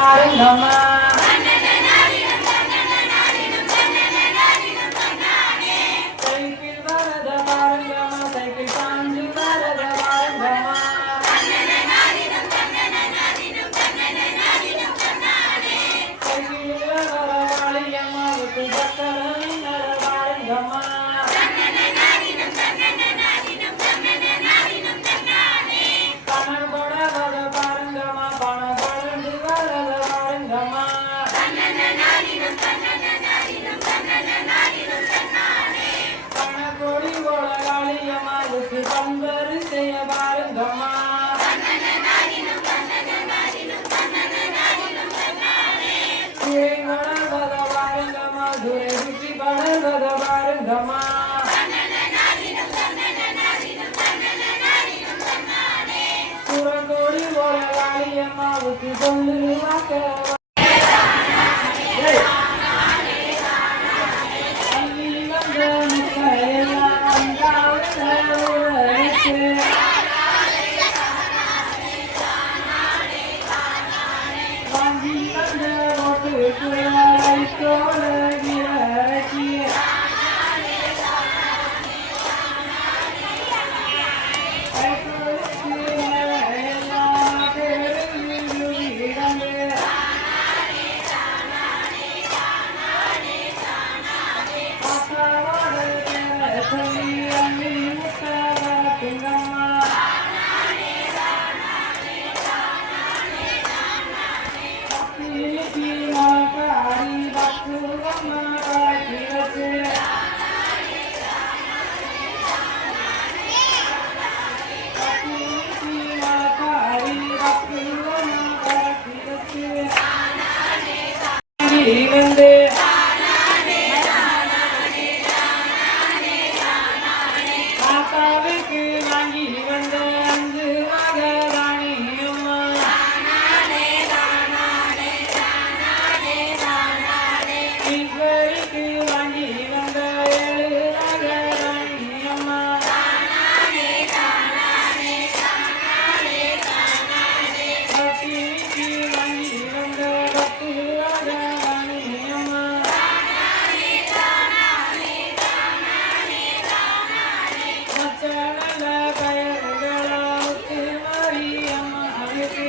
பாருங்கம்மா சைக்கிள் வரத பாருங்கம்மா சைக்கிள் பாஞ்சு வரத பாருங்கம்மா சைக்கிள் வர வாழியம்மாவுக்கு சக்கரம் பாருங்கம்மா பணம் கொட வர பாருங்கம்மா பணம் கொண்டு வரத பாருங்கம்மா பணக்கொடி போல காளியம்மாவுக்கு பம்பரு செய்ய பாருங்கம்மா துறை வளர்வத பாருங்கம்மா துறை சுற்றி வளர்வத பாருங்கம்மா சுரங்கோடி போல காளியம்மாவுக்கு சொல்லு வாக்க ஆத்தாவுக்கு வாங்கி வந்த அஞ்சு மகராணி அம்மா ஈஸ்வரிக்கு வாங்கி வந்த 7 மகராணி அம்மா லட்சுமிக்கு வாங்கி வந்த 10 மகராணி அம்மா மச்சநல்ல கயறுகளுக்கு மரியம்மாவுக்கு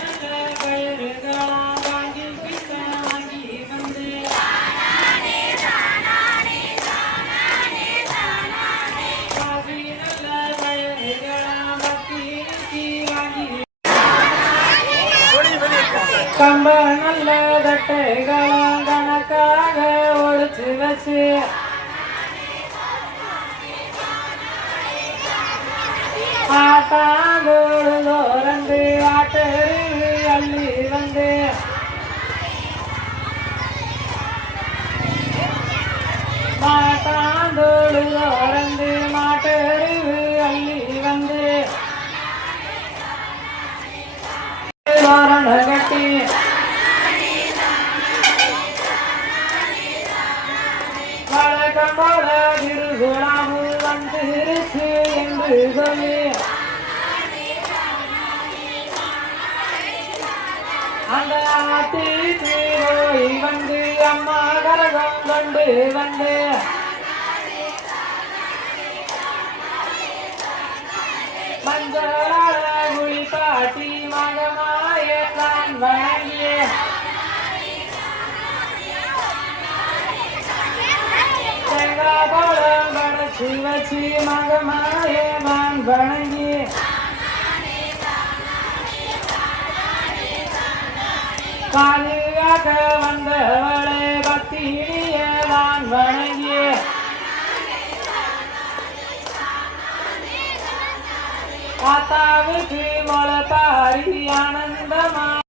நல்ல கயறுகளாம் வாங்கி பித்த வாங்கி வந்து காசி நல்ல கயறுகளாம் பக்திக்கு வாங்கி கம்ப நல்ல தட்டைகளும் கணக்காக ஒழிச்சு வச்சு ஆட்டாங்கோடு தோறந்து ஆட்டரு அள்ளி வந்து மாட்டாந்தோடு தோறந்து மாட்டரு அள்ளி வந்து தோரண கட்டி வழக்கம் போல திருகுழாமு வந்துருச்சு என்று சொல்லி அந்த ஆத்திக்கு போய் வந்து அம்மா கரகம் கொண்டு வந்து மஞ்சளால குளிப்பாட்டி மகமாய நான் வணங்கிய போலம் படைச்சி வச்சு மகமாய நான் வணங்கி பாதுகாக்க வந்தவளை பக்திய நான் வணங்கி ஆத்தாவுக்கு முளப்பாரி ஆனந்தமா